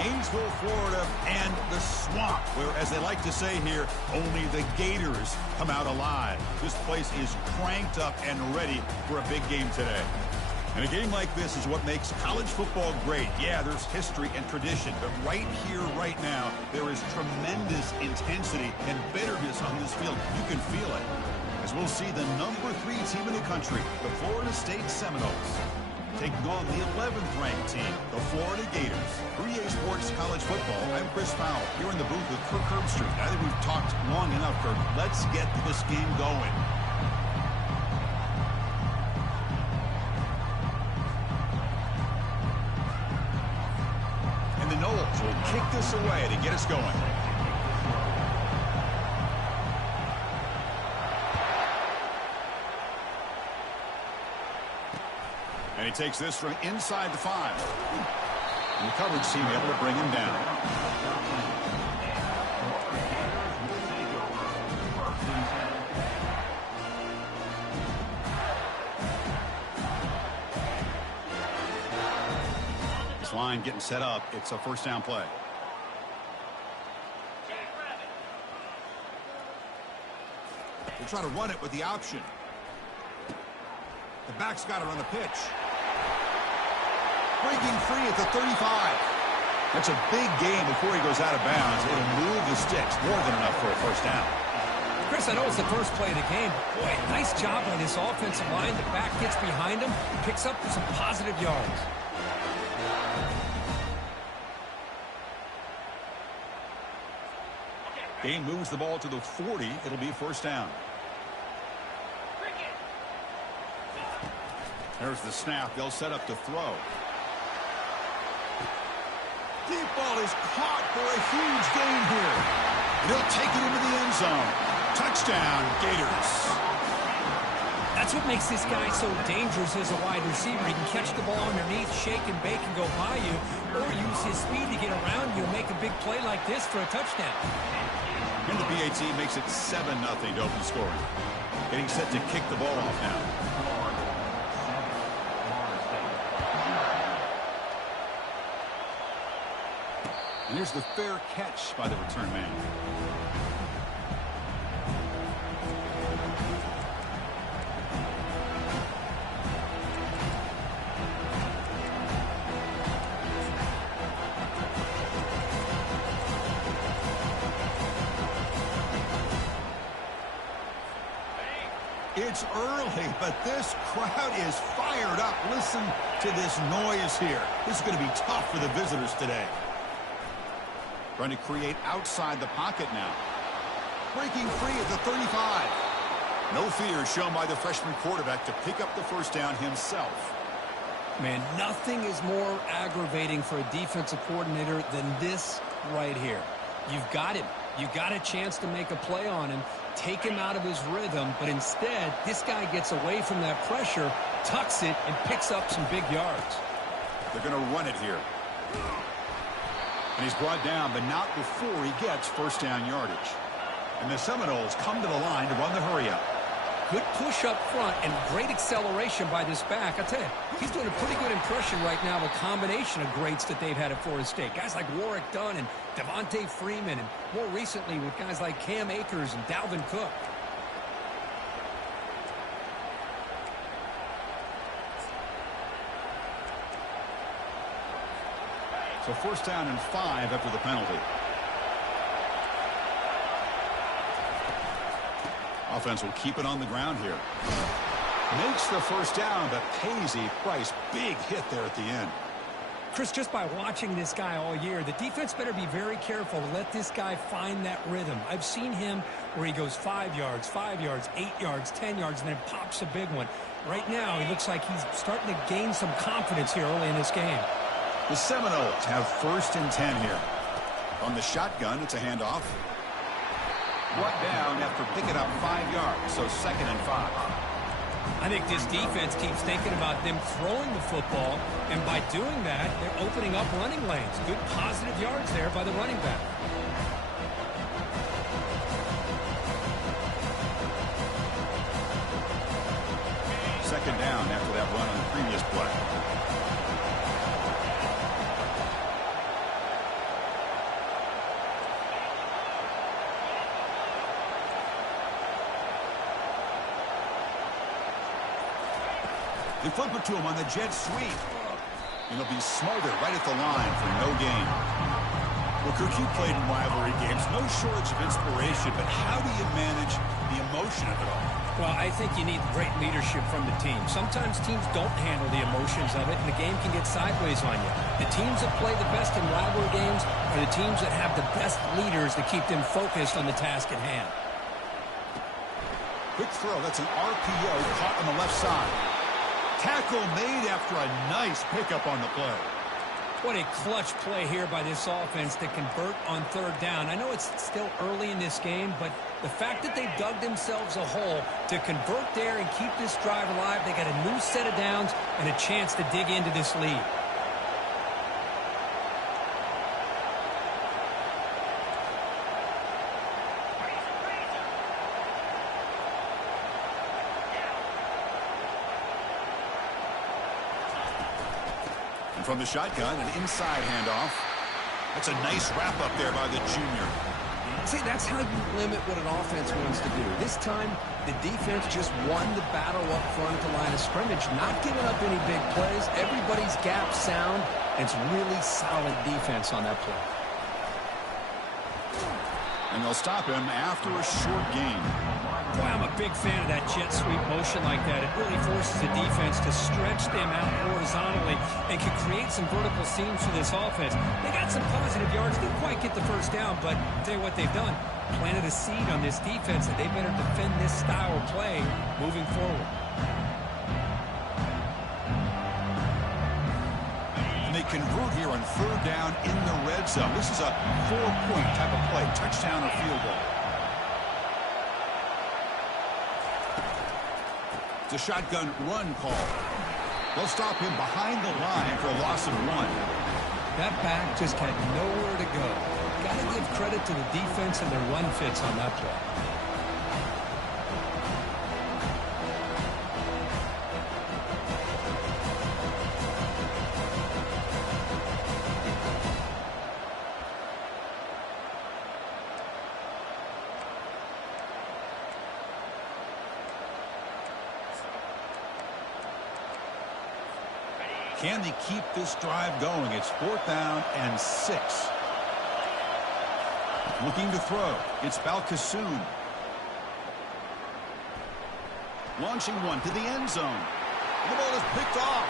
Gainesville, Florida, and the swamp, where, as they like to say here, only the Gators come out alive. This place is cranked up and ready for a big game today. And a game like this is what makes college football great. Yeah, there's history and tradition, but right here, right now, there is tremendous intensity and bitterness on this field. You can feel it. As we'll see the number 3 team in the country, the Florida State Seminoles, taking on the 11th ranked team, the Florida Gators. For EA Sports College Football, I'm Chris Powell, here in the booth with Kirk Herbstreit. I think we've talked long enough, Kirk. Let's get this game going. And the Noles will kick this away to get us going. And he takes this from inside the 5. And the coverage team able to bring him down. This line getting set up. It's a first down play. They're trying to run it with the option. The back's got it on the pitch. Breaking free at the 35. That's a big game before he goes out of bounds. It'll move the sticks. More than enough for a first down. Chris, I know it's the first play of the game. Boy, nice job by this offensive line. The back gets behind him, picks up some positive yards. Game moves the ball to the 40. It'll be first down. There's the snap. They'll set up to throw. Deep ball is caught for a huge gain here. They'll take it into the end zone. Touchdown, Gators. That's what makes this guy so dangerous as a wide receiver. He can catch the ball underneath, shake and bake and go by you, or use his speed to get around you and make a big play like this for a touchdown. And the PAT makes it 7-0 to open scoring. Getting set to kick the ball off now. And here's the fair catch by the return man. It's early, but this crowd is fired up. Listen to this noise here. This is going to be tough for the visitors today. Trying to create outside the pocket now. Breaking free at the 35. No fear shown by the freshman quarterback to pick up the first down himself. Man, nothing is more aggravating for a defensive coordinator than this right here. You've got him. You've got a chance to make a play on him, take him out of his rhythm, but instead, this guy gets away from that pressure, tucks it, and picks up some big yards. They're going to run it here. And he's brought down, but not before he gets first down yardage. And the Seminoles come to the line to run the hurry-up. Good push up front and great acceleration by this back. I tell you, he's doing a pretty good impression right now of a combination of greats that they've had at Florida State. Guys like Warwick Dunn and Devontae Freeman, and more recently with guys like Cam Akers and Dalvin Cook. So first down and 5 after the penalty. Offense will keep it on the ground here. Makes the first down, but pays a price. Big hit there at the end. Chris, just by watching this guy all year, the defense better be very careful to let this guy find that rhythm. I've seen him where he goes 5 yards, 8 yards, 10 yards, and then pops a big one. Right now, he looks like he's starting to gain some confidence here early in this game. The Seminoles have first and 10 here. On the shotgun, it's a handoff. Brought down after picking up 5 yards, so second and 5. I think this defense keeps thinking about them throwing the football, and by doing that, they're opening up running lanes. Good positive yards there by the running back. Second down after that run on the previous play. They flip it to him on the jet sweep. And he'll be smothered right at the line for no gain. Well, Kirk, you played in rivalry games. No shortage of inspiration, but how do you manage the emotion of it all? Well, I think you need great leadership from the team. Sometimes teams don't handle the emotions of it, and the game can get sideways on you. The teams that play the best in rivalry games are the teams that have the best leaders to keep them focused on the task at hand. Quick throw. That's an RPO caught on the left side. Tackle made after a nice pickup on the play. What a clutch play here by this offense to convert on third down. I know it's still early in this game, but the fact that they dug themselves a hole to convert there and keep this drive alive, they got a new set of downs and a chance to dig into this lead. And from the shotgun, an inside handoff. That's a nice wrap up there by the junior. See, that's how you limit what an offense wants to do. This time, the defense just won the battle up front at the line of scrimmage, not giving up any big plays. Everybody's gap sound, and it's really solid defense on that play. And they'll stop him after a short gain. Boy, I'm a big fan of that jet sweep motion like that. It really forces the defense to stretch them out horizontally and can create some vertical seams for this offense. They got some positive yards. Didn't quite get the first down, but I'll tell you what they've done. Planted a seed on this defense that they better defend this style of play moving forward. And they convert here on third down in the red zone. This is a 4-point type of play, touchdown or field goal. It's a shotgun run call. They'll stop him behind the line for a loss of 1. That back just had nowhere to go. Got to give credit to the defense and their run fits on that play. Can they keep this drive going? It's 4th down and 6. Looking to throw. It's Balkasoon. Launching one to the end zone. The ball is picked off.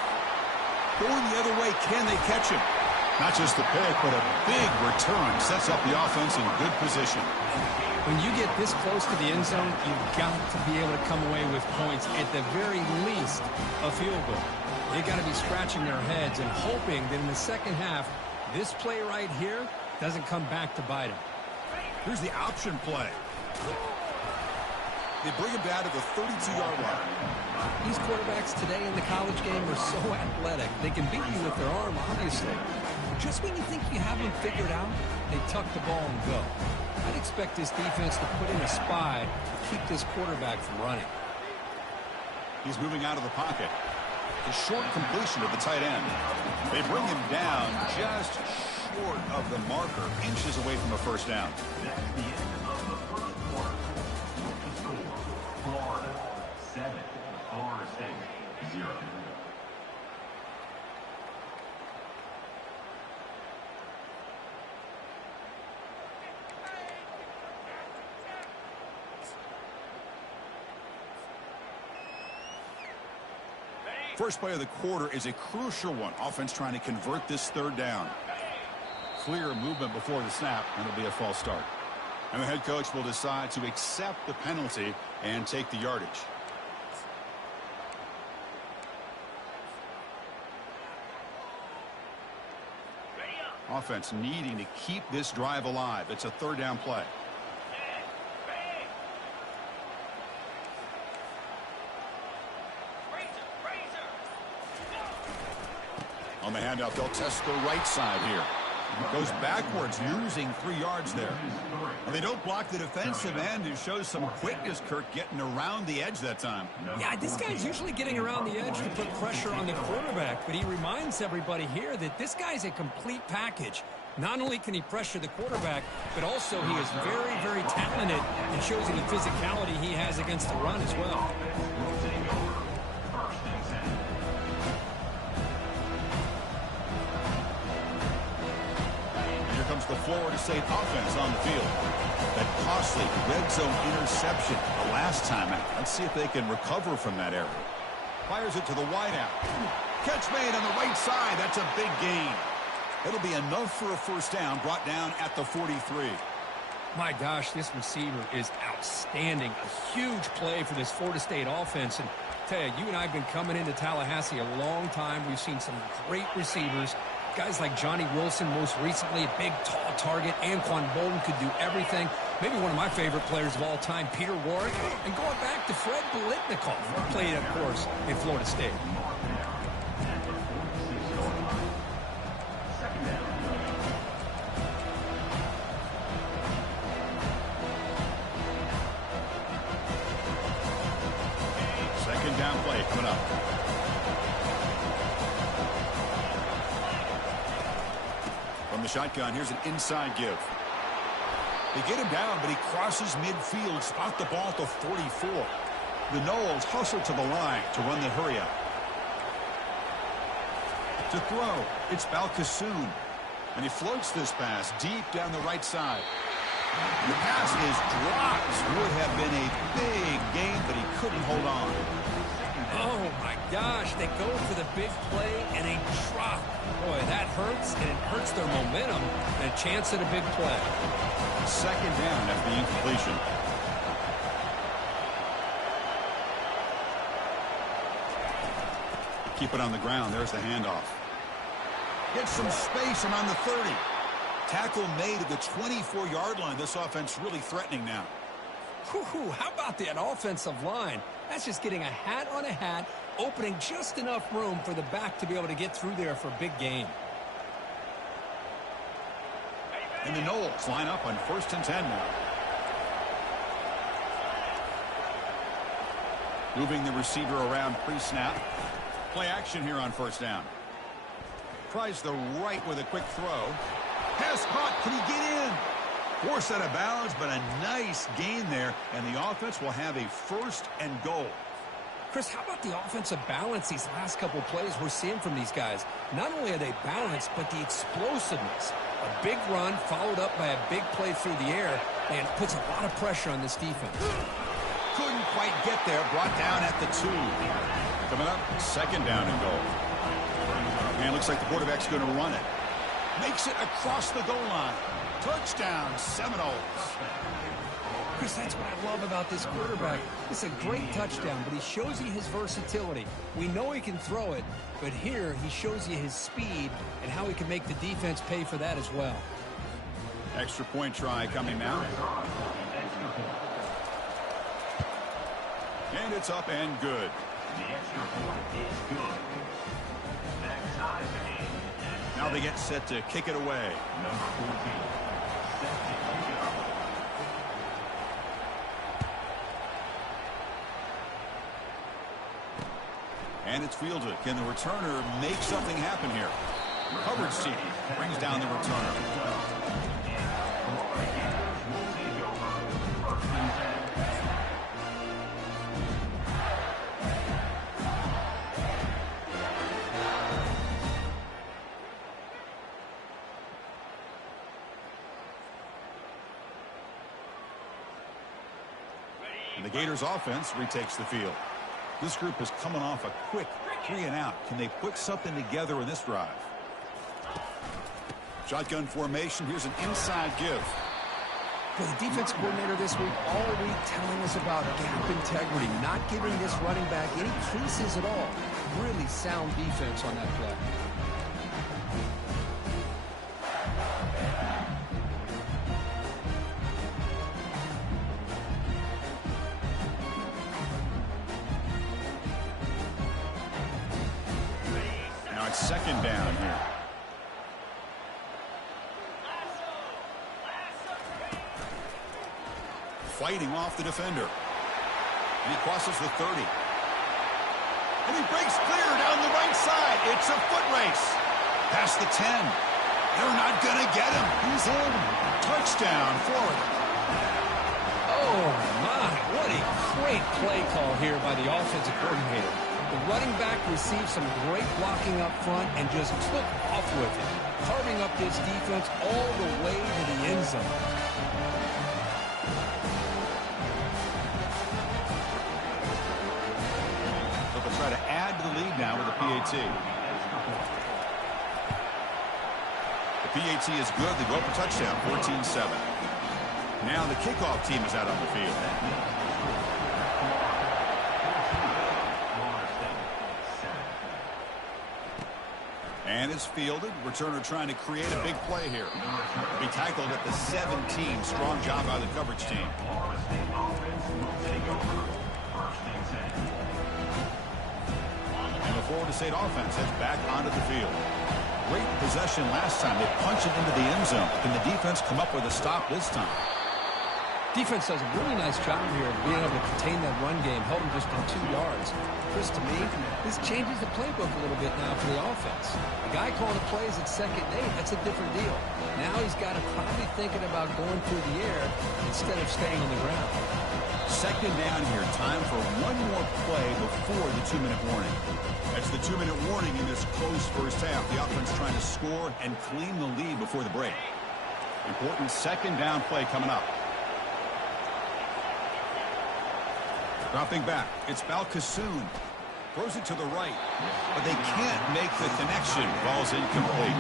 Going the other way. Can they catch him? Not just the pick, but a big return. Sets up the offense in good position. When you get this close to the end zone, you've got to be able to come away with points. At the very least, a field goal. They got to be scratching their heads and hoping that in the second half, this play right here doesn't come back to bite them. Here's the option play. They bring him down to the 32-yard line. These quarterbacks today in the college game are so athletic. They can beat you with their arm, obviously. Just when you think you have them figured out, they tuck the ball and go. I'd expect this defense to put in a spy to keep this quarterback from running. He's moving out of the pocket. The short completion of the tight end. They bring him down just short of the marker, inches away from a first down. That's the end of the first quarter. The score, Florida 7, Florida State 0. First play of the quarter is a crucial one. Offense trying to convert this third down. Clear movement before the snap, and it'll be a false start. And the head coach will decide to accept the penalty and take the yardage. Offense needing to keep this drive alive. It's a third down play. On the handout, they'll test the right side here. Goes backwards, losing 3 yards there. And they don't block the defensive end, who shows some quickness, Kirk, getting around the edge that time. Yeah, this guy's usually getting around the edge to put pressure on the quarterback, but he reminds everybody here that this guy's a complete package. Not only can he pressure the quarterback, but also he is very, very talented and shows you the physicality he has against the run as well. comes the Florida State offense on the field. That costly red zone interception the last time out. Let's see if they can recover from that error. Fires it to the wideout. Catch made on the right side. That's a big gain. It'll be enough for a first down, brought down at the 43. My gosh, this receiver is outstanding. A huge play for this Florida State offense. And tell you and I have been coming into Tallahassee a long time. We've seen some great receivers. Guys like Johnny Wilson, most recently, a big, tall target. Anquan Bolden could do everything. Maybe one of my favorite players of all time, Peter Warrick. And going back to Fred Biletnikoff, who played, of course, in Florida State. Second down play coming up. From the shotgun, here's an inside give. They get him down, but he crosses midfield, spot the ball at the 44. The Noles hustle to the line to run the hurry up. To throw, it's Balkasoon. And he floats this pass deep down the right side. The pass is dropped. Would have been a big gain, but he couldn't hold on. Oh, my gosh. They go for the big play, and they drop. Boy, that hurts, and it hurts their momentum. And a chance at a big play. Second down after the incompletion. Keep it on the ground. There's the handoff. Gets some space around the 30. Tackle made at the 24-yard line. This offense really threatening now. Whew, how about that offensive line? That's just getting a hat on a hat, opening just enough room for the back to be able to get through there for a big gain. And the Noles line up on 1st and 10 now. Moving the receiver around pre-snap. Play action here on 1st down. Tries the right with a quick throw. Pass caught. Can he get in? Forced out of bounds, but a nice gain there. And the offense will have a 1st and goal. Chris, how about the offensive balance these last couple plays we're seeing from these guys? Not only are they balanced, but the explosiveness. A big run followed up by a big play through the air, and it puts a lot of pressure on this defense. Couldn't quite get there. Brought down at the 2. Coming up, 2nd down and goal. And looks like the quarterback's going to run it. Makes it across the goal line. Touchdown, Seminoles. Chris, that's what I love about this quarterback. It's a great touchdown, but he shows you his versatility. We know he can throw it, but here he shows you his speed and how he can make the defense pay for that as well. Extra point try coming now. And it's up and good. The extra point is good. Next time, now they get set to kick it away. Number 14, set to kick it off. And it's fielded. Can the returner make something happen here? Coverage team brings down the returner. And the Gators offense retakes the field. This group is coming off a quick 3 and out. Can they put something together in this drive? Shotgun formation. Here's an inside give. For the defense coordinator this week, all week telling us about gap integrity, not giving this running back any creases at all. Really sound defense on that play. Now it's 2nd down here. Fighting off the defender. And he crosses the 30. And he breaks clear down the right side. It's a foot race. Past the 10. They're not going to get him. He's in. Touchdown, Florida. Oh, my. What a great play call here by the offensive coordinator. The running back received some great blocking up front and just took off with it, carving up this defense all the way to the end zone. So they'll try to add to the lead now with a PAT. The PAT is good. They go up a touchdown, 14-7. Now the kickoff team is out on the field. And it's fielded. Returner trying to create a big play here. Be tackled at the 17. Strong job by the coverage team. And the Florida State offense heads back onto the field. Great possession last time. They punch it into the end zone. Can the defense come up with a stop this time? Defense does a really nice job here of being able to contain that run game, held him just for 2 yards. Chris, to me, this changes the playbook a little bit now for the offense. The guy calling the plays at 2nd and 8, that's a different deal. Now he's got to probably thinking about going through the air instead of staying on the ground. 2nd down here. Time for one more play before the 2-minute warning. That's the 2-minute warning in this close first half. The offense trying to score and claim the lead before the break. Important 2nd down play coming up. Dropping back, it's Balkasoon. Throws it to the right, but they can't make the connection. Ball's incomplete.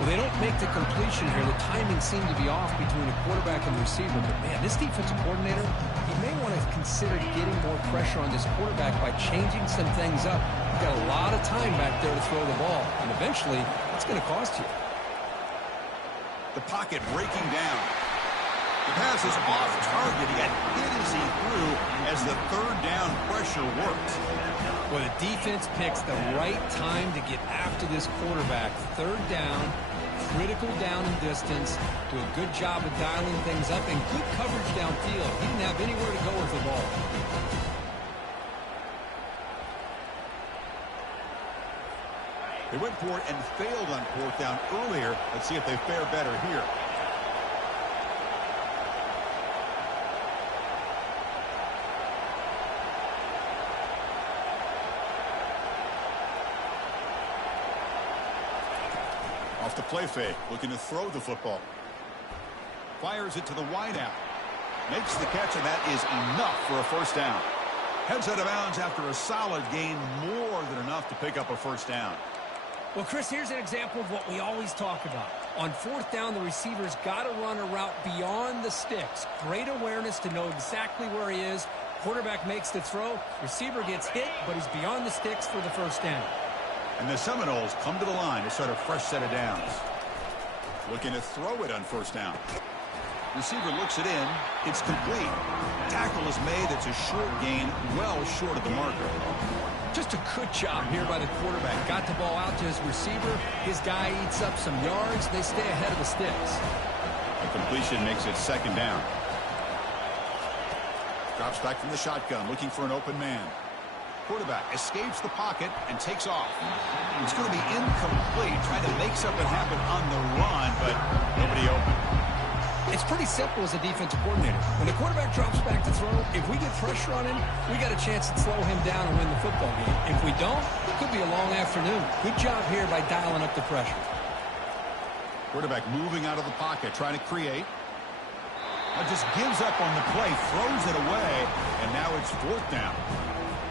Well, they don't make the completion here. The timing seemed to be off between the quarterback and the receiver. But, man, this defensive coordinator, he may want to consider getting more pressure on this quarterback by changing some things up. You've got a lot of time back there to throw the ball, and eventually it's going to cost you. The pocket breaking down. The pass is off target. He got hit as he threw as the 3rd down pressure worked. Well, the defense picks the right time to get after this quarterback. 3rd down, critical down and distance. Do a good job of dialing things up and good coverage downfield. He didn't have anywhere to go with the ball. They went for it and failed on 4th down earlier. Let's see if they fare better here. Off the play fake, looking to throw the football. Fires it to the wideout. Makes the catch, and that is enough for a 1st down. Heads out of bounds after a solid gain, more than enough to pick up a 1st down. Well, Chris, here's an example of what we always talk about. On 4th down, the receiver's got to run a route beyond the sticks. Great awareness to know exactly where he is. Quarterback makes the throw. Receiver gets hit, but he's beyond the sticks for the 1st down. And the Seminoles come to the line to start a fresh set of downs. Looking to throw it on 1st down. Receiver looks it in. It's complete. Tackle is made. It's a short gain, well short of the marker. Just a good job here by the quarterback. Got the ball out to his receiver. His guy eats up some yards. They stay ahead of the sticks. A completion makes it 2nd down. Drops back from the shotgun, looking for an open man. Quarterback escapes the pocket and takes off. It's going to be incomplete, trying to make something happen on the run, but nobody open. It's pretty simple as a defensive coordinator. When the quarterback drops back to throw, if we get pressure on him, we got a chance to slow him down and win the football game. If we don't, it could be a long afternoon. Good job here by dialing up the pressure. Quarterback moving out of the pocket, trying to create. Just gives up on the play, throws it away, and now it's 4th down.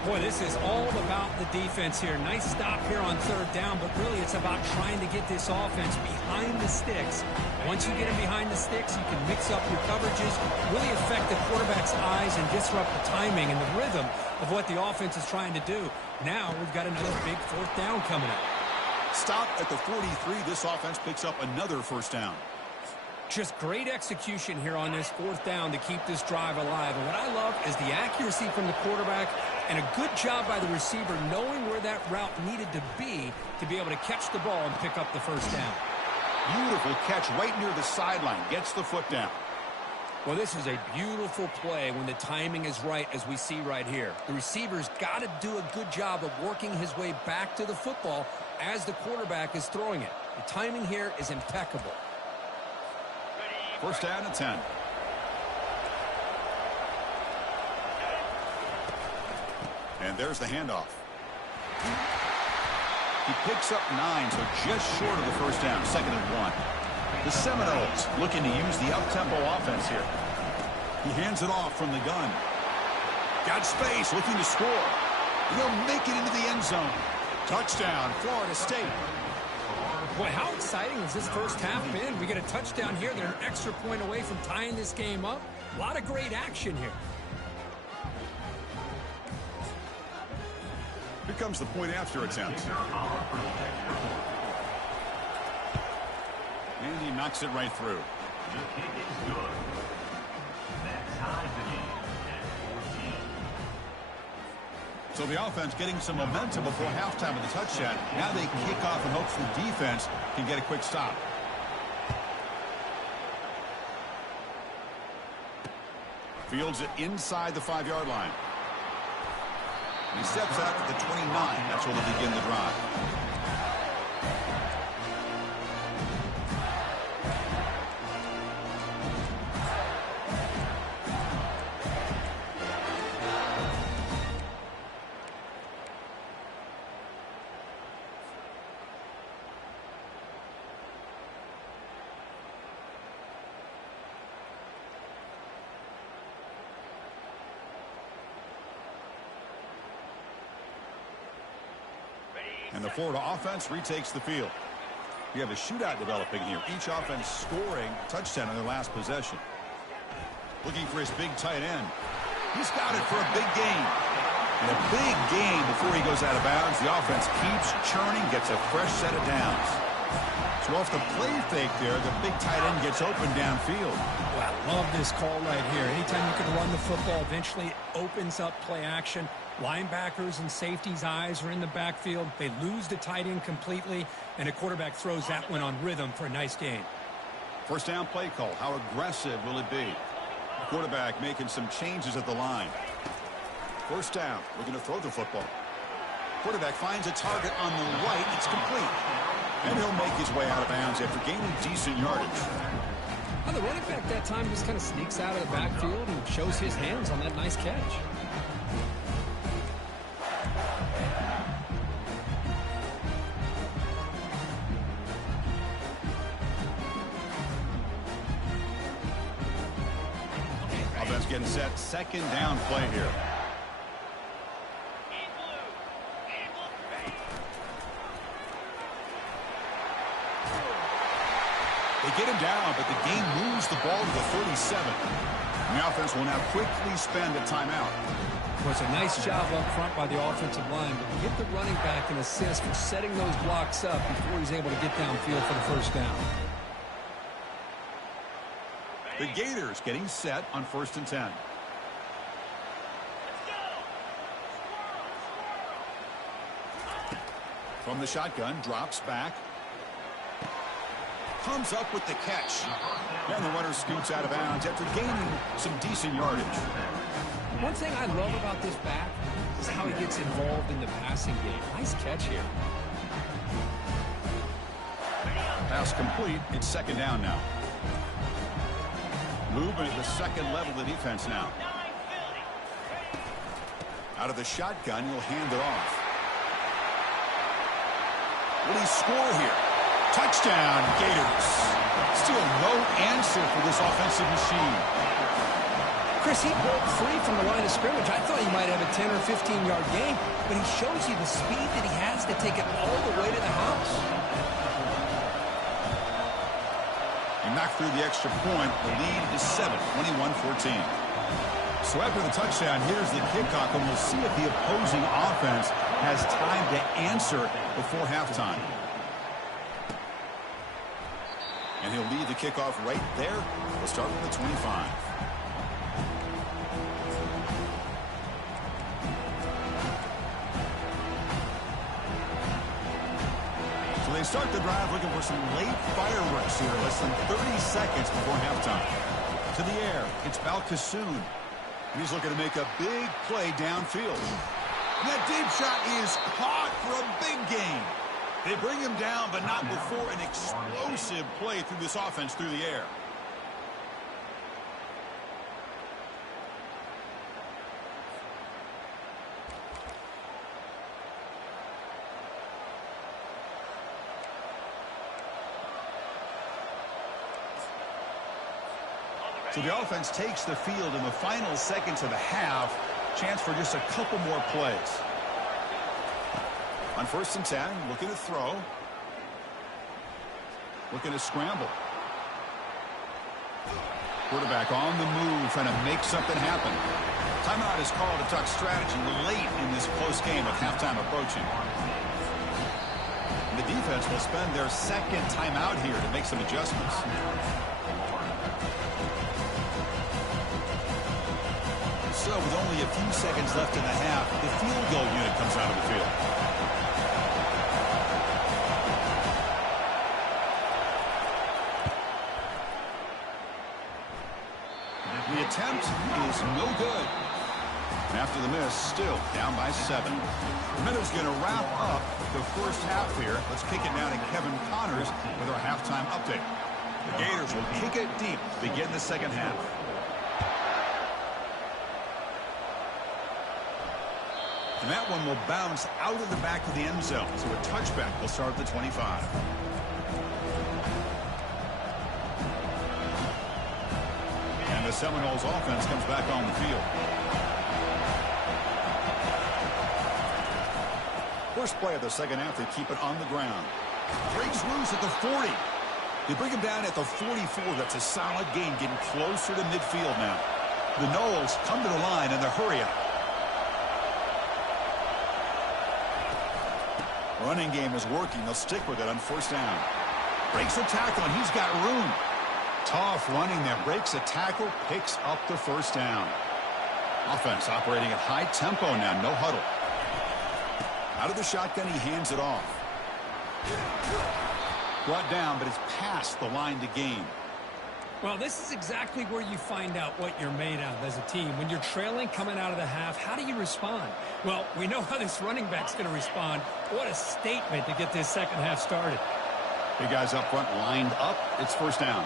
Boy, this is all about the defense here. Nice stop here on 3rd down, but really it's about trying to get this offense behind the sticks. Once you get them behind the sticks, you can mix up your coverages, really affect the quarterback's eyes and disrupt the timing and the rhythm of what the offense is trying to do. Now we've got another big 4th down coming up. Stop at the 43. This offense picks up another 1st down. Just great execution here on this 4th down to keep this drive alive. And what I love is the accuracy from the quarterback and a good job by the receiver knowing where that route needed to be able to catch the ball and pick up the 1st down. Beautiful catch right near the sideline. Gets the foot down. Well, this is a beautiful play when the timing is right, as we see right here. The receiver's got to do a good job of working his way back to the football as the quarterback is throwing it. The timing here is impeccable. 1st down and 10. And there's the handoff. He picks up 9, so just short of the first down, 2nd and 1. The Seminoles looking to use the up-tempo offense here. He hands it off from the gun. Got space, looking to score. He'll make it into the end zone. Touchdown, Florida State. Boy, how exciting has this first half been? We get a touchdown here. They're an extra point away from tying this game up. A lot of great action here. Here comes the point after attempt. And he knocks it right through. The kick is good. That ties the game at 14. So the offense getting some momentum before halftime of the touchdown. Now they kick off in hopes the defense can get a quick stop. Fields it inside the 5-yard line. He steps out to the 29. That's where they'll begin the drive. And the Florida offense retakes the field. We have a shootout developing here. Each offense scoring a touchdown on their last possession. Looking for his big tight end. He's got it for a big gain. And a big gain before he goes out of bounds. The offense keeps churning, gets a fresh set of downs. So off the play fake there, the big tight end gets open downfield. Well, I love this call right here. Anytime you can run the football, eventually it opens up play action. Linebackers and safeties' eyes are in the backfield. They lose the tight end completely, and a quarterback throws that one on rhythm for a nice gain. First down play call. How aggressive will it be? The quarterback making some changes at the line. First down. Looking to throw the football. Quarterback finds a target on the right. It's complete. And he'll make his way out of bounds after gaining decent yardage. Well, the running back that time just kind of sneaks out of the backfield and shows his hands on that nice catch. Offense getting set. Second down play here. They get him down, but the game moves the ball to the 37. And the offense will now quickly spend a timeout. Well, it's a nice job up front by the offensive line, but give the running back an assist for setting those blocks up before he's able to get downfield for the first down. The Gators getting set on 1st and 10. From the shotgun, drops back. Comes up with the catch. And the runner scoots out of bounds after gaining some decent yardage. One thing I love about this back is how he gets involved in the passing game. Nice catch here. Pass complete. It's second down now. Movement at the second level of the defense now. Out of the shotgun, he'll hand it off. Will he score here? Touchdown, Gators. Still no answer for this offensive machine. Chris, he broke free from the line of scrimmage. I thought he might have a 10 or 15-yard gain, but he shows you the speed that he has to take it all the way to the house. He knocked through the extra point. The lead is 7, 21-14. So after the touchdown, here's the kickoff, and we'll see if the opposing offense has time to answer before halftime. And he'll lead the kickoff right there. We'll start with the 25. So they start the drive looking for some late fireworks here, less than 30 seconds before halftime. To the air, it's Balcassoon. He's looking to make a big play downfield. And that deep shot is caught for a big gain. They bring him down, but not before an explosive play through this offense through the air. So the offense takes the field in the final seconds of the half. Chance for just a couple more plays. On 1st and 10, looking to throw. Looking to scramble. Quarterback on the move, trying to make something happen. Timeout is called to talk strategy late in this close game with halftime approaching. And the defense will spend their second timeout here to make some adjustments. So with only a few seconds left in the half, the field goal unit comes out of the field. The attempt is no good. And after the miss, still down by 7. The Minnows going to wrap up the first half here. Let's kick it now to Kevin Connors with our halftime update. The Gators will kick it deep to begin the second half. And that one will bounce out of the back of the end zone. So a touchback will start at the 25. And the Seminoles offense comes back on the field. First play of the second half, they keep it on the ground. Breaks loose at the 40. They bring him down at the 44. That's a solid gain, getting closer to midfield now. The Noles come to the line in the hurry up. Running game is working. They'll stick with it on 1st down. Breaks a tackle, and he's got room. Tough running there. Breaks a tackle, picks up the 1st down. Offense operating at high tempo now. No huddle. Out of the shotgun, he hands it off. Brought down, but it's past the line to gain. Well, this is exactly where you find out what you're made of as a team. When you're trailing coming out of the half, how do you respond? Well, we know how this running back's going to respond. What a statement to get this second half started. Big guys up front lined up. It's 1st down.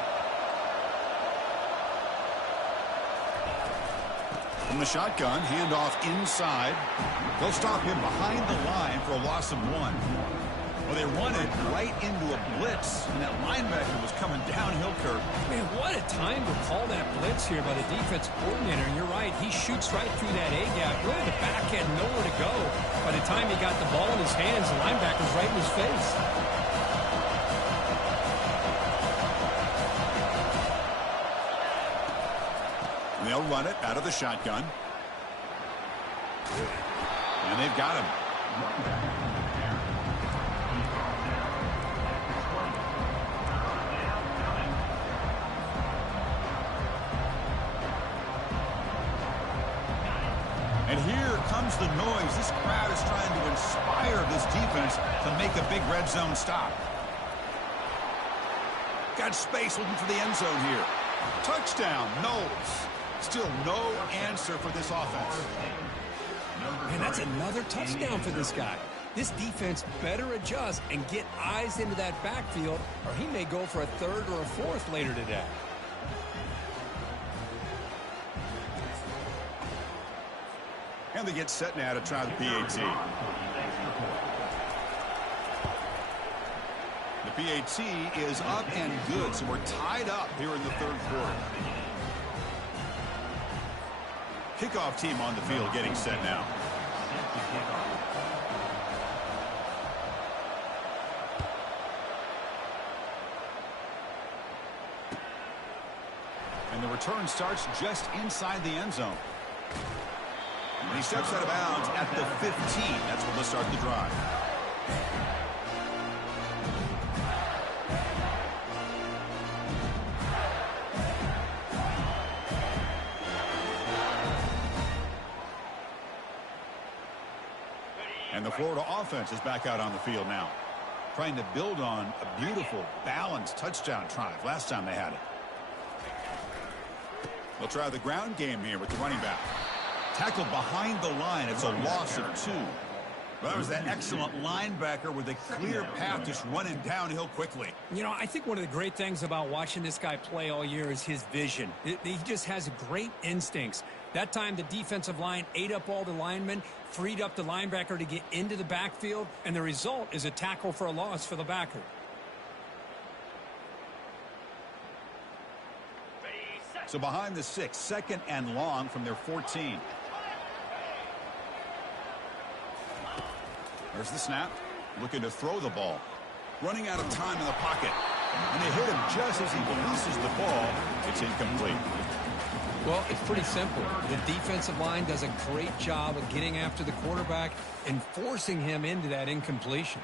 From the shotgun, handoff inside. They'll stop him behind the line for a loss of 1. Well, they run it right into a blitz, and that linebacker was coming downhill, Kirk. Man, what a time to call that blitz here by the defense coordinator. And you're right, he shoots right through that A-gap. Really, the back had nowhere to go. By the time he got the ball in his hands, the linebacker's right in his face. And they'll run it out of the shotgun. And they've got him. And here comes the noise. This crowd is trying to inspire this defense to make a big red zone stop. Got space looking for the end zone here. Touchdown, Noles. Still no answer for this offense. And that's another touchdown for this guy. This defense better adjust and get eyes into that backfield, or he may go for a 3rd or a 4th later today. And they get set now to try the PAT. The PAT is up and good, so we're tied up here in the 3rd quarter. Kickoff team on the field getting set now. And the return starts just inside the end zone. And he steps out of bounds at the 15. That's when they'll start the drive. And the Florida offense is back out on the field now, trying to build on a beautiful, balanced touchdown drive last time they had it. They'll try the ground game here with the running back. Tackled behind the line. It's a loss of 2. Well, that was that excellent linebacker with a clear path just running downhill quickly. You know, I think one of the great things about watching this guy play all year is his vision. He just has great instincts. That time, the defensive line ate up all the linemen, freed up the linebacker to get into the backfield, and the result is a tackle for a loss for the backer. Ready, set. So behind the 6, second and long from their 14. There's the snap. Looking to throw the ball. Running out of time in the pocket. And they hit him just as he releases the ball. It's incomplete. Well, it's pretty simple. The defensive line does a great job of getting after the quarterback and forcing him into that incompletion.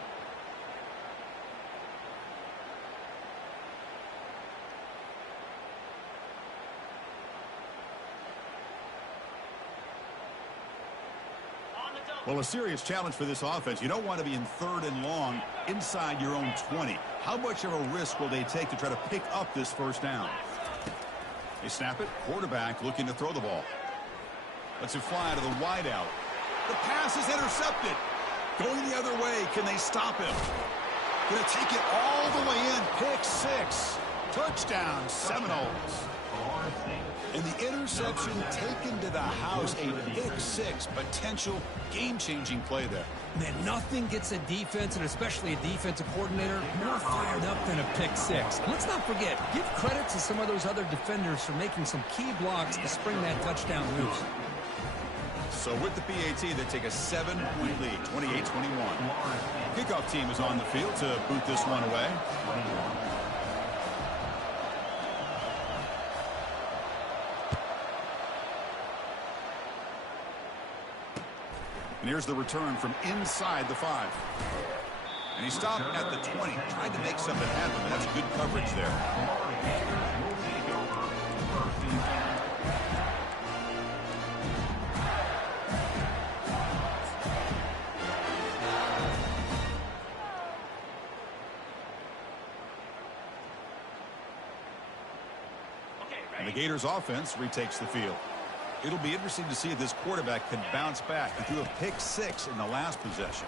Well, a serious challenge for this offense. You don't want to be in 3rd and long inside your own 20. How much of a risk will they take to try to pick up this first down? They snap it. Quarterback looking to throw the ball. Lets it fly to the wideout. The pass is intercepted. Going the other way. Can they stop him? Going to take it all the way in. Pick 6. Touchdown, Seminoles. And the interception taken to the house. A pick 6. Potential game-changing play there. Man, nothing gets a defense, and especially a defensive coordinator, more fired up than a pick 6. Let's not forget, give credit to some of those other defenders for making some key blocks to spring that touchdown loose. So with the PAT, they take a 7-point lead, 28-21. Kickoff team is on the field to boot this one away. And here's the return from inside the 5. And he stopped at the 20. Tried to make something happen, but that's good coverage there. And the Gators offense retakes the field. It'll be interesting to see if this quarterback can bounce back. He threw a pick 6 in the last possession.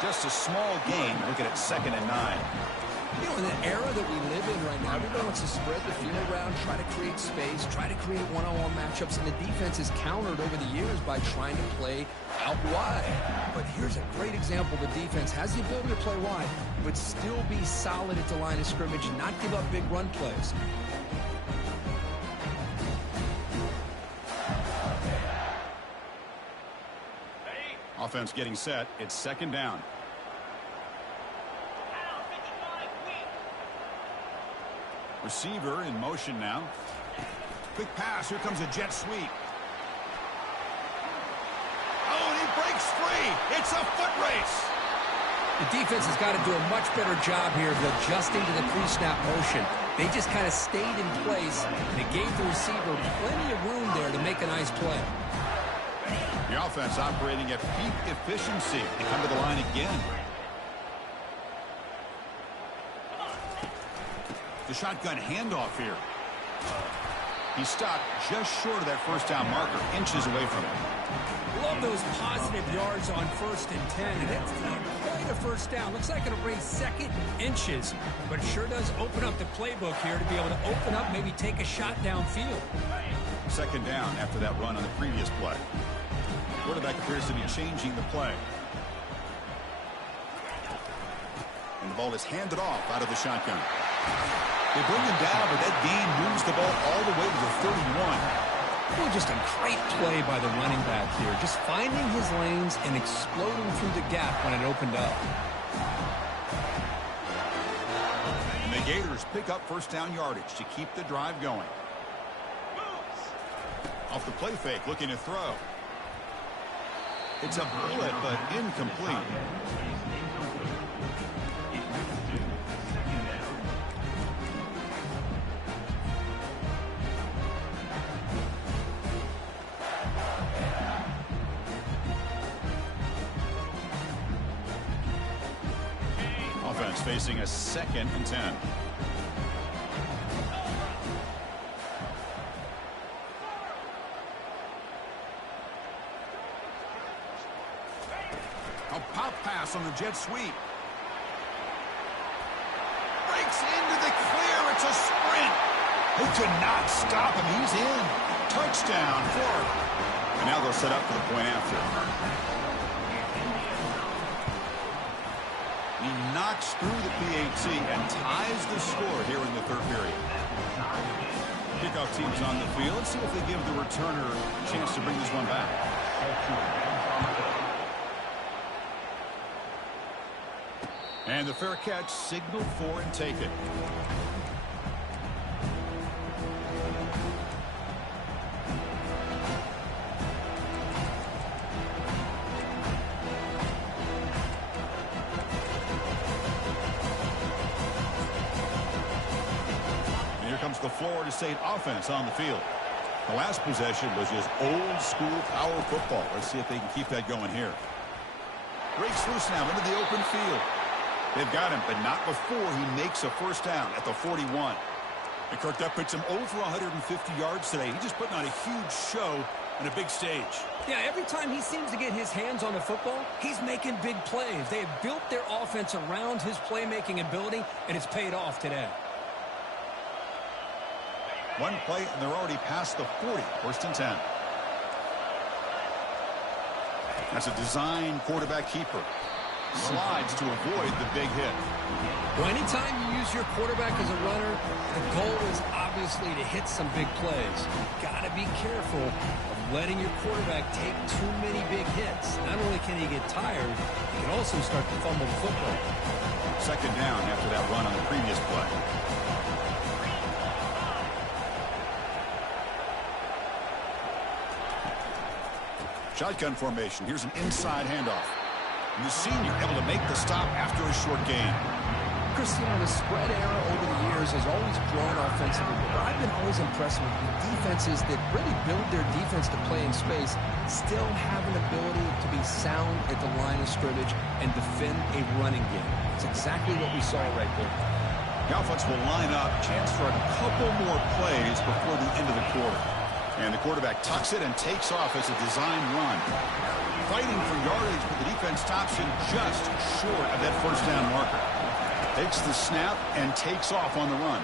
Just a small gain. Looking at 2nd and 9. You know, in the era that we live in right now, everybody wants to spread the field around, try to create space, try to create one-on-one matchups, and the defense is countered over the years by trying to play out wide. But here's a great example. The defense has the ability to play wide, but still be solid at the line of scrimmage and not give up big run plays. Offense getting set. It's 2nd down. Receiver in motion now. Quick pass. Here comes a jet sweep. Oh, and he breaks free. It's a foot race. The defense has got to do a much better job here of adjusting to the pre-snap motion. They just kind of stayed in place, and it gave the receiver plenty of room there to make a nice play. The offense operating at peak efficiency. They come to the line again. The shotgun handoff here. He stopped just short of that first down marker, inches away from it. Love those positive yards on 1st and 10. And it's quite a first down. Looks like it'll bring 2nd inches, but it sure does open up the playbook here to be able to open up, maybe take a shot downfield. 2nd down after that run on the previous play. Quarterback appears to be changing the play. And the ball is handed off out of the shotgun. They bring him down, but that gain moves the ball all the way to the 31. Well, just a great play by the running back here. Just finding his lanes and exploding through the gap when it opened up. And the Gators pick up first down yardage to keep the drive going. Off the play fake, looking to throw. It's a bullet, but incomplete. Offense facing a 2nd and 10. A pop pass on the jet sweep. Breaks into the clear. It's a sprint. They could not stop him. He's in. Touchdown, Florida. And now they'll set up for the point after. He knocks through the PAT and ties the score here in the third period. Kickoff team's on the field. Let's see if they give the returner a chance to bring this one back. And the fair catch signaled for and taken. The Florida State offense on the field. The last possession was just old school power football. Let's see if they can keep that going here. Breaks loose now into the open field. They've got him, but not before he makes a first down at the 41. And Kirk, that puts him over 150 yards today. He's just putting on a huge show on a big stage. Yeah, every time he seems to get his hands on the football, he's making big plays. They have built their offense around his playmaking ability, and it's paid off today. One play, and they're already past the 40. First and 10. That's a design quarterback keeper. Slides to avoid the big hit. Well, anytime you use your quarterback as a runner, the goal is obviously to hit some big plays. You've got to be careful of letting your quarterback take too many big hits. Not only can he get tired, he can also start to fumble the football. Second down after that run on the previous play. Shotgun formation. Here's an inside handoff. And the senior able to make the stop after a short gain. Chris, the spread era over the years has always grown offensively, but I've been always impressed with the defenses that really build their defense to play in space, still have an ability to be sound at the line of scrimmage and defend a running game. It's exactly what we saw right there. The offense will line up. Chance for a couple more plays before the end of the quarter. And the quarterback tucks it and takes off as a design run. Fighting for yardage, but the defense stops him just short of that first down marker. Takes the snap and takes off on the run.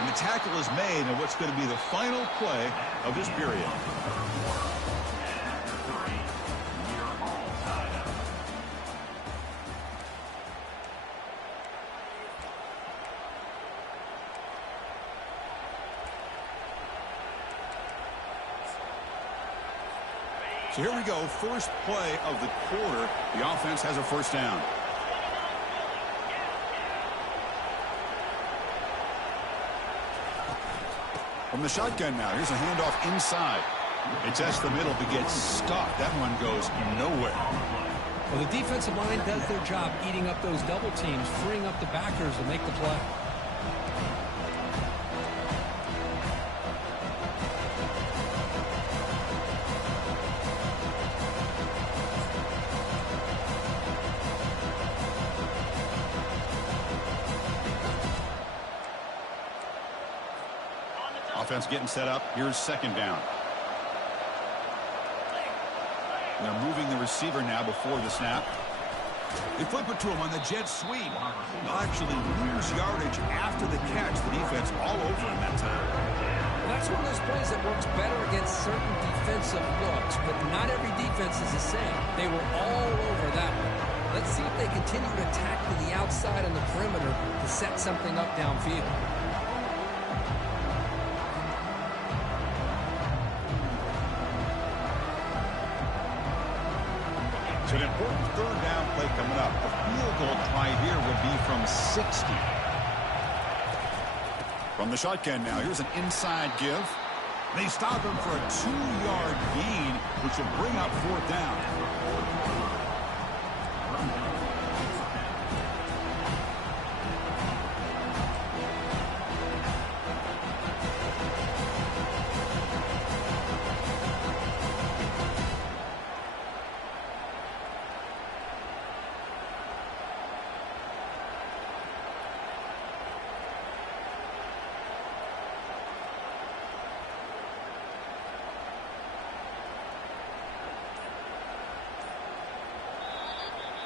And the tackle is made in what's going to be the final play of this period. So here we go, first play of the quarter. The offense has a first down. From the shotgun now, here's a handoff inside. It tests the middle but gets stuck. That one goes nowhere. Well, the defensive line does their job eating up those double teams, freeing up the backers to make the play. Offense getting set up. Here's second down. And they're moving the receiver now before the snap. They flip it to him on the jet sweep. They'll actually lose yardage after the catch. The defense all over him that time. Well, that's one of those plays that works better against certain defensive looks, but not every defense is the same. They were all over that one. Let's see if they continue to attack to the outside on the perimeter to set something up downfield. It's an important third down play coming up. The field goal try here will be from 60. From the shotgun now, here's an inside give. They stop him for a 2-yard gain, which will bring up fourth down.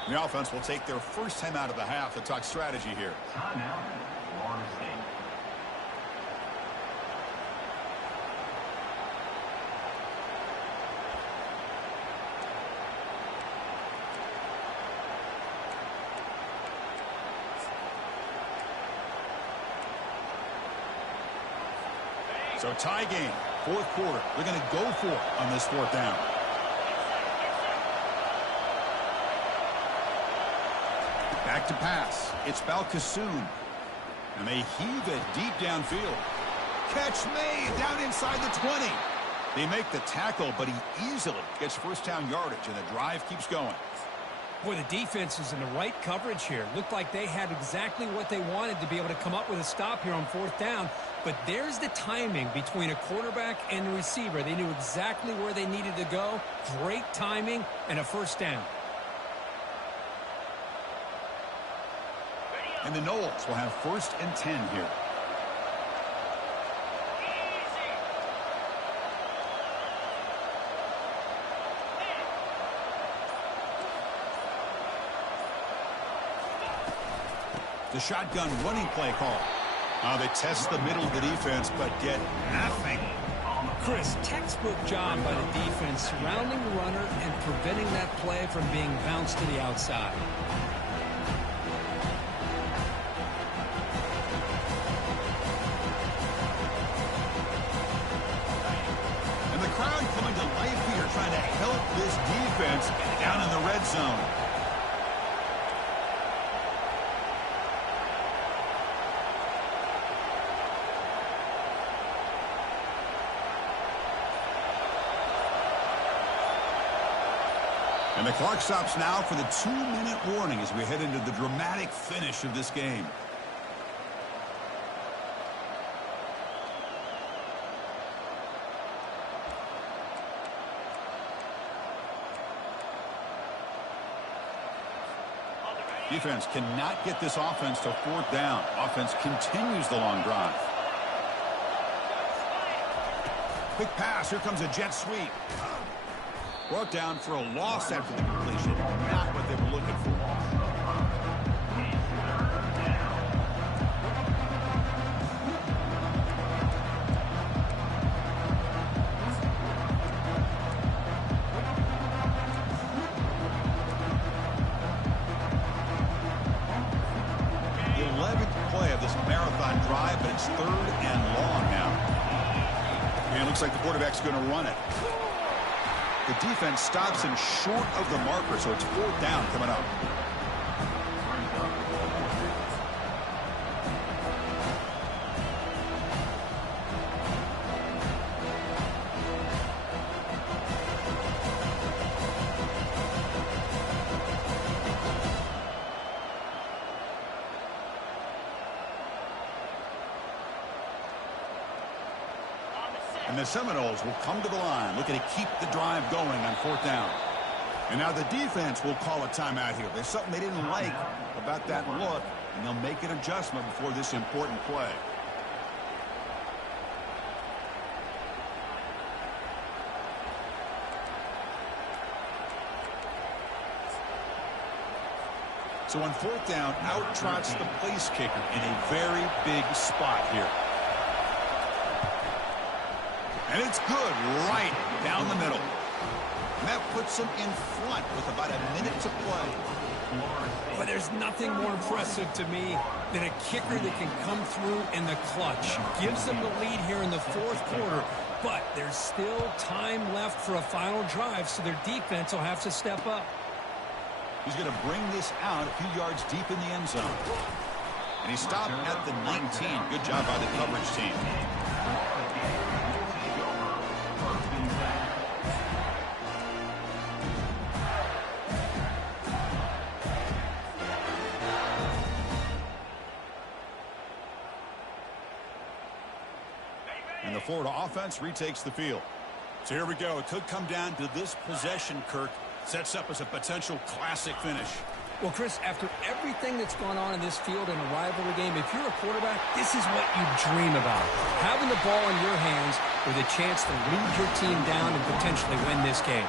The offense will take their first time out of the half to talk strategy here. Timeout, Florida State. So tie game, fourth quarter. They're going to go for it on this fourth down. Back to pass. It's Balkasoon. And they heave it deep downfield. Catch made down inside the 20. They make the tackle, but he easily gets first down yardage, and the drive keeps going. Boy, the defense is in the right coverage here. Looked like they had exactly what they wanted to be able to come up with a stop here on fourth down. But there's the timing between a quarterback and the receiver. They knew exactly where they needed to go. Great timing and a first down. And the Knowles will have 1st and 10 here. The shotgun running play call. They test the middle of the defense, but get nothing. Chris, textbook job by the defense surrounding the runner and preventing that play from being bounced to the outside. And the crowd coming to life here, trying to help this defense down in the red zone. And the clock stops now for the 2-minute warning as we head into the dramatic finish of this game. Defense cannot get this offense to fourth down. Offense continues the long drive. Quick pass. Here comes a jet sweep. Brought down for a loss after the completion. Not what they were looking for. The 11th play of this marathon drive, but it's 3rd and long now. And it looks like the quarterback's going to run it. The defense stops him short of the marker, so it's 4th down coming up. And the Seminoles will come to the line, looking to keep the drive going on 4th down. And now the defense will call a timeout here. There's something they didn't like about that look, and they'll make an adjustment before this important play. So on 4th down, out trots the place kicker in a very big spot here. And it's good right down the middle. And that puts them in front with about a minute to play. But there's nothing more impressive to me than a kicker that can come through in the clutch. Gives them the lead here in the 4th quarter, but there's still time left for a final drive, so their defense will have to step up. He's going to bring this out a few yards deep in the end zone. And he stopped at the 19. Good job by the coverage team. And the Florida offense retakes the field. So here we go. It could come down to this possession, Kirk. Sets up as a potential classic finish. Well, Chris, after everything that's gone on in this field in a rivalry game, if you're a quarterback, this is what you dream about. Having the ball in your hands with a chance to lead your team down and potentially win this game.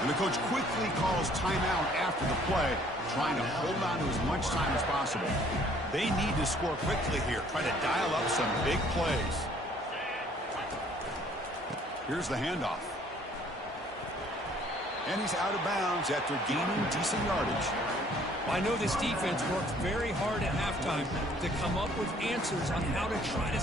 And the coach quickly calls timeout after the play, trying to hold on to as much time as possible. They need to score quickly here, trying to dial up some big plays. Here's the handoff. And he's out of bounds after gaining decent yardage. I know this defense worked very hard at halftime to come up with answers on how to try to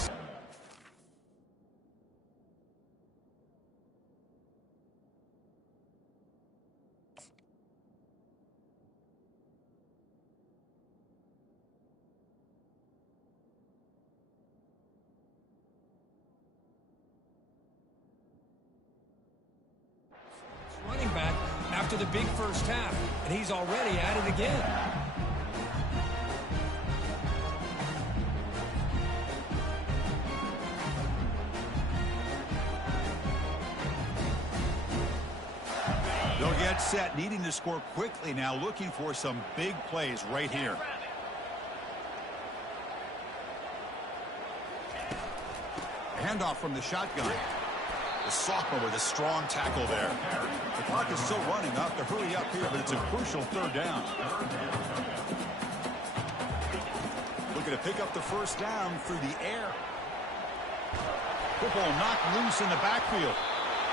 after the big first half, and he's already at it again. They'll get set, needing to score quickly now, looking for some big plays right here. Handoff from the shotgun. The sophomore with a strong tackle there. The clock is still running. I'll have to hurry up here, but it's a crucial third down. Looking to pick up the first down through the air. Football knocked loose in the backfield.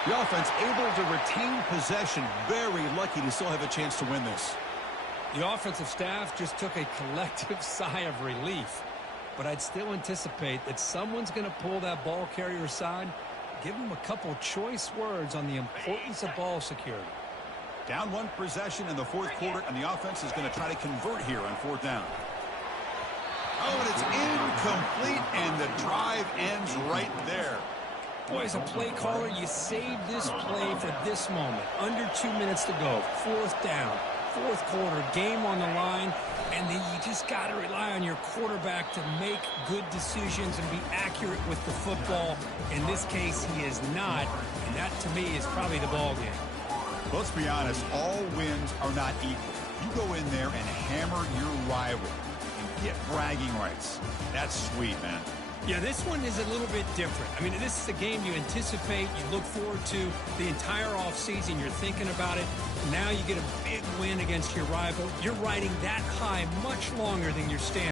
The offense able to retain possession. Very lucky to still have a chance to win this. The offensive staff just took a collective sigh of relief. But I'd still anticipate that someone's going to pull that ball carrier aside, give him a couple choice words on the importance of ball security. Down one possession in the fourth quarter, and the offense is going to try to convert here on fourth down. Oh, and it's incomplete, and the drive ends right there. Boy, as a play caller, you save this play for this moment. Under 2 minutes to go. Fourth down. Fourth quarter. Game on the line. And then you just got to rely on your quarterback to make good decisions and be accurate with the football. In this case, he is not. And that, to me, is probably the ball game. Let's be honest. All wins are not equal. You go in there and hammer your rival and get bragging rights. That's sweet, man. Yeah, this one is a little bit different. I mean, this is a game you anticipate, you look forward to the entire offseason. You're thinking about it. Now you get a big win against your rival. You're riding that high much longer than your stand.